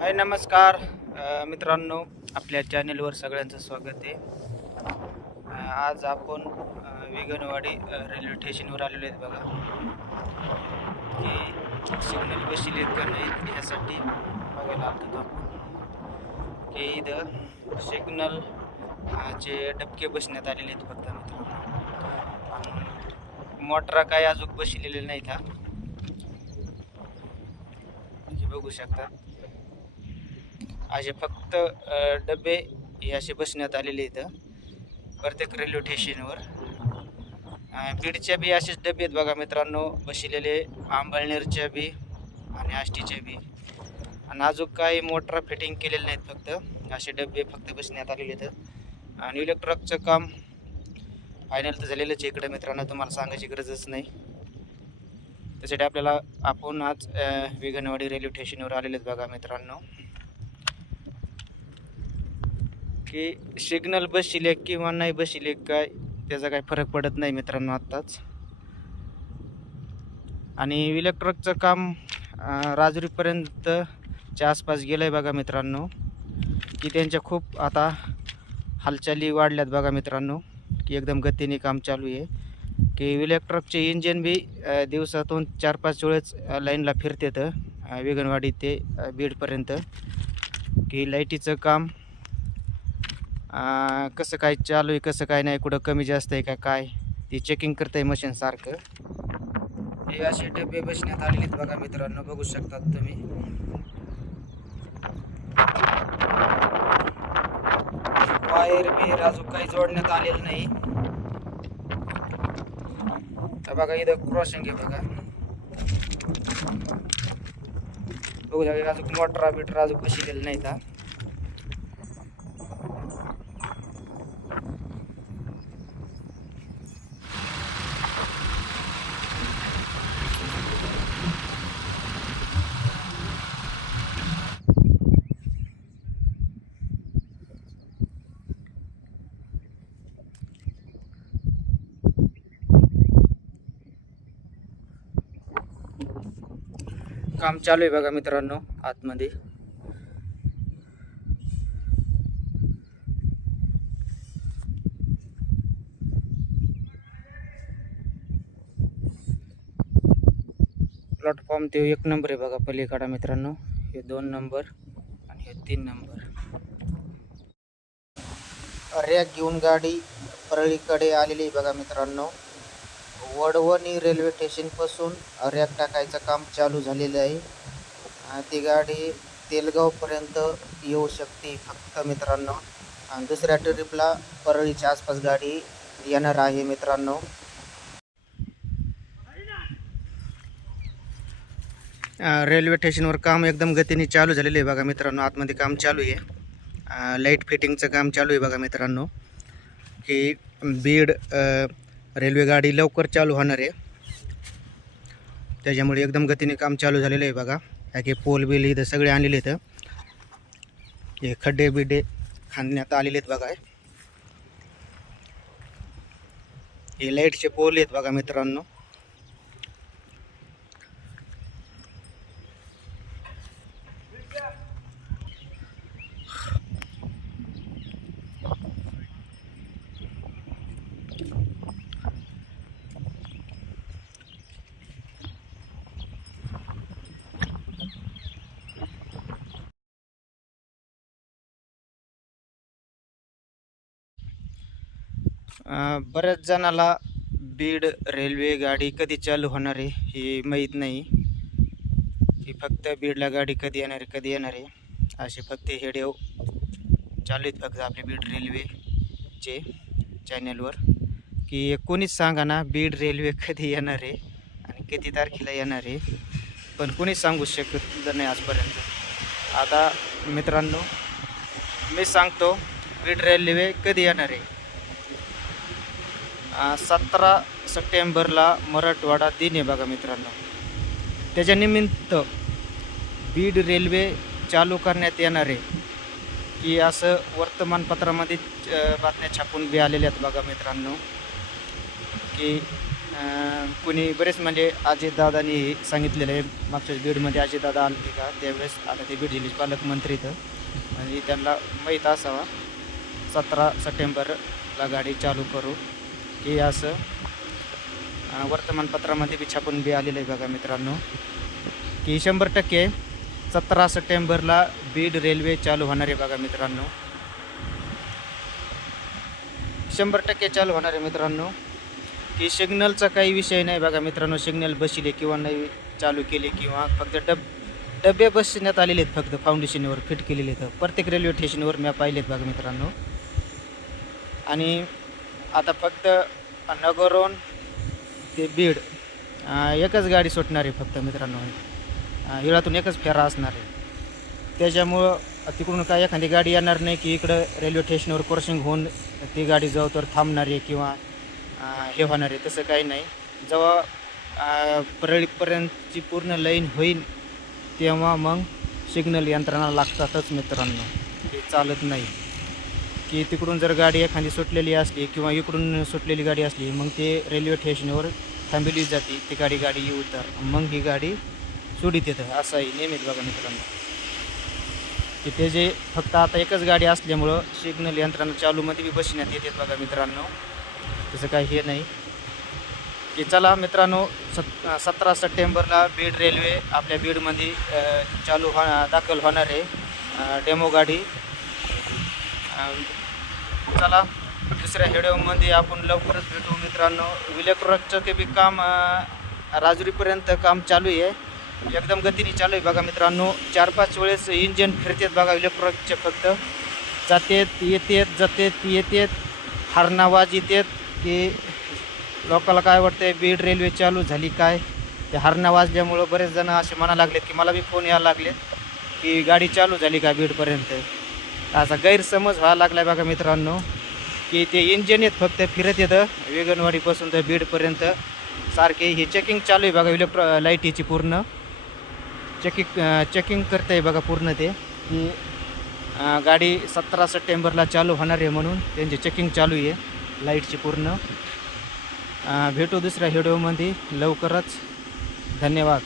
हाय नमस्कार. मित्रांनो आपल्या चॅनेलवर सगळ्यांचं स्वागत आहे. आज आपण वेगनवाडी रेल्वे स्टेशनवर आलेलो आहेत बघा. की सिग्नल बसले आहेत का नाही यासाठी बघायला आलो आपण. की इथं सिग्नल चे डबके बसण्यात आलेले आहेत फक्त मित्रांनो. मोटरा काय अजून बसलेले नाहीत हा बघू शकता. असे फक्त डबे हे असे बसण्यात आलेले इथं प्रत्येक रेल्वे स्टेशनवर. बीडच्या बी असेच डबे आहेत बघा मित्रांनो. बसलेले आंबळनेरच्या बी आणि आष्टीच्या बी. आणि अजून काही मोटरा फिटिंग केलेले नाहीत फक्त. असे डबे फक्त बसण्यात आलेले आहेत. आणि इलेक्ट्रॉकचं काम फायनल तर झालेलंच आहे इकडं मित्रांनो. तुम्हाला सांगायची गरजच नाही. त्यासाठी आपल्याला आपण आज विघनवाडी रेल्वे स्टेशनवर आलेले आहेत बघा मित्रांनो. की सिग्नल बसले किंवा नाही बसले काय त्याचा काही फरक पडत नाही मित्रांनो आत्ताच. आणि इलेक्ट्रिकचं काम राजुरीपर्यंतच्या आसपास गेलं आहे बघा मित्रांनो की त्यांच्या खूप आता हालचाली वाढल्यात बघा मित्रांनो की एकदम गतीने काम चालू आहे. की इलेक्ट्रिकचे इंजिन बी दिवसातून चार पाच वेळेस लाईनला फिरतेत वेगनवाडी ते बीडपर्यंत. की लाईटीचं काम कसं काय चालू आहे कसं काय नाही कुठं कमी जास्त आहे का काय? ते चेकिंग करतंय मशीन सारखं. हे असे डबे बसण्यात आलेले आहेत बघा मित्रांनो बघू शकतात तुम्ही. वायर बिर अजून काही जोडण्यात आलेलं नाही. बघा इथं क्रॉसिंग आहे बघा. बघू शकता अजून मोटरा बिटरा अजून बसलेलं नाही काम चालू आहे बघा मित्रांनो आतमध्ये. प्लॅटफॉर्म ते एक नंबर आहे बघा पलीकडा मित्रांनो. हे दोन नंबर आणि हे तीन नंबर रॅक घेऊन गाडी परळीकडे आलेली बघा मित्रांनो. वडवणी रेल्वे स्टेशनपासून रॅक टाकायचं काम चालू झालेलं आहे. ती गाडी तेलगावपर्यंत येऊ शकते फक्त मित्रांनो. आणि दुसऱ्या ट्रिपला परळीच्या आसपास गाडी येणार आहे मित्रांनो. रेल्वे स्टेशनवर काम एकदम गतीने चालू झालेलं आहे बघा मित्रांनो. आतमध्ये काम चालू आहे. लाइट फिटिंगचं काम चालू आहे बघा मित्रांनो. की बीड रेल्वे गाडी लवकर चालू होणार आहे. त्याच्यामुळे एकदम गतीने काम चालू झालेलं आहे बघा. की पोल बिल इथं सगळे आणलेले इथं हे खड्डे बिड्डे खांदण्यात आलेले आहेत बघा. हे लाईटचे पोल आहेत बघा मित्रांनो. बऱ्याच जणाला बीड रेल्वे गाडी कधी चालू होणार आहे हे माहीत नाही. की फक्त बीडला गाडी कधी येणार आहे कधी येणार आहे असे फक्त हेडेव चालू आहेत फक्त आपले बीड रेल्वेचे चॅनलवर की कोणीच सांगा ना बीड रेल्वे कधी येणार आहे आणि किती तारखेला येणार आहे पण कोणीच सांगू शकत नाही आजपर्यंत. आता मित्रांनो मी सांगतो बीड रेल्वे कधी येणार आहे? सतरा सप्टेंबरला मराठवाडा दिन आहे बघा मित्रांनो. त्याच्यानिमित्त बीड रेल्वे चालू करण्यात येणार आहे. की असं वर्तमानपत्रामध्ये बातम्या छापून बी आलेल्या आहेत बघा मित्रांनो. की कुणी बरेच म्हणजे अजितदादांनी सांगितलेलं आहे. मागच्या बीडमध्ये अजितदादा आले का? त्यावेळेस आता ते बीड जिल्ह्याचे पालकमंत्री इथं आणि त्यांना माहीत असावा सतरा सप्टेंबरला गाडी चालू करू. की असं वर्तमानपत्रामध्ये बी छापून बी आलेलं आहे बघा मित्रांनो की शंभर टक्के सतरा सप्टेंबरला बीड रेल्वे चालू होणार आहे बघा मित्रांनो. शंभर टक्के चालू होणार आहे मित्रांनो. की सिग्नलचा काही विषय नाही बघा मित्रांनो सिग्नल बसले किंवा नाही चालू केले किंवा फक्त डब डबे बसण्यात आलेले आहेत फक्त फाउंडेशनवर फिट केलेले आहेत. प्रत्येक रेल्वे स्टेशनवर मी पाहिलेत बघा मित्रांनो. आणि आता फक्त नगरोन ते बीड एकच गाडी सुटणार आहे फक्त मित्रांनो. हिळातून एकच फेरा असणार आहे. त्याच्यामुळं तिकडून काय एखादी गाडी येणार नाही की इकडं रेल्वे स्टेशनवर क्रॉसिंग होऊन ती गाडी जाऊ तर थांबणार आहे किंवा हे होणार आहे. तसं काही नाही. जेव्हा परळीपर्यंतची पूर्ण लाईन होईल तेव्हा मग सिग्नल यंत्रणा लागतातच मित्रांनो. ते चालत नाही. की तिकडून जर गाडी एखादी सुटलेली असली किंवा इकडून सुटलेली गाडी असली मग ते रेल्वे स्टेशनवर थांबवली जाते. ती गाडी गाडी येऊ तर. मग ही गाडी सोडीत येतं. असं आहे नेहमीच बघा मित्रांनो. तिथे जे फक्त आता एकच गाडी असल्यामुळं सिग्नल यंत्रणा चालूमध्ये बी बसण्यात येतात बघा मित्रांनो. तसं काही हे नाही. की चला मित्रांनो सत सतरा सप्टेंबरला बीड रेल्वे आपल्या बीडमध्ये चालू हो दाखल होणार आहे. डेमो गाडी. चला दुसऱ्या व्हिडिओमध्ये आपण लवकरच भेटू मित्रांनो. विलेक्रॉकचं ते बी काम राजुरीपर्यंत काम चालू आहे. एकदम गतीने चालू आहे बघा मित्रांनो. चार पाच वेळेस इंजन फिरतात बघा इलेक्ट्रॉनिकचे फक्त. जातेत येतेत जातेत येतेत. हरणावाज येतेत की लोकाला काय वाटतंय बीड रेल्वे चालू झाली काय? ते हरणा वाजल्यामुळं बरेच जण असे म्हणा लागलेत की मला बी फोन यायला लागलेत की गाडी चालू झाली का बीडपर्यंत? असा गैरसमज व्हायला लागला बघा मित्रांनो की ते इंजिन येत फक्त फिरत येतं. वेगनवाडीपासून तर बीडपर्यंत सारखे हे चेकिंग चालू आहे बघा इलेक्ट्रॉ लाईटीची पूर्ण. चेकिंग चेकिंग करतं आहे बघा पूर्ण ते की गाडी सतरा सप्टेंबरला चालू होणार आहे म्हणून त्यांची चेकिंग चालू आहे लाईटची पूर्ण. भेटू दुसऱ्या व्हिडिओमध्ये लवकरच. धन्यवाद.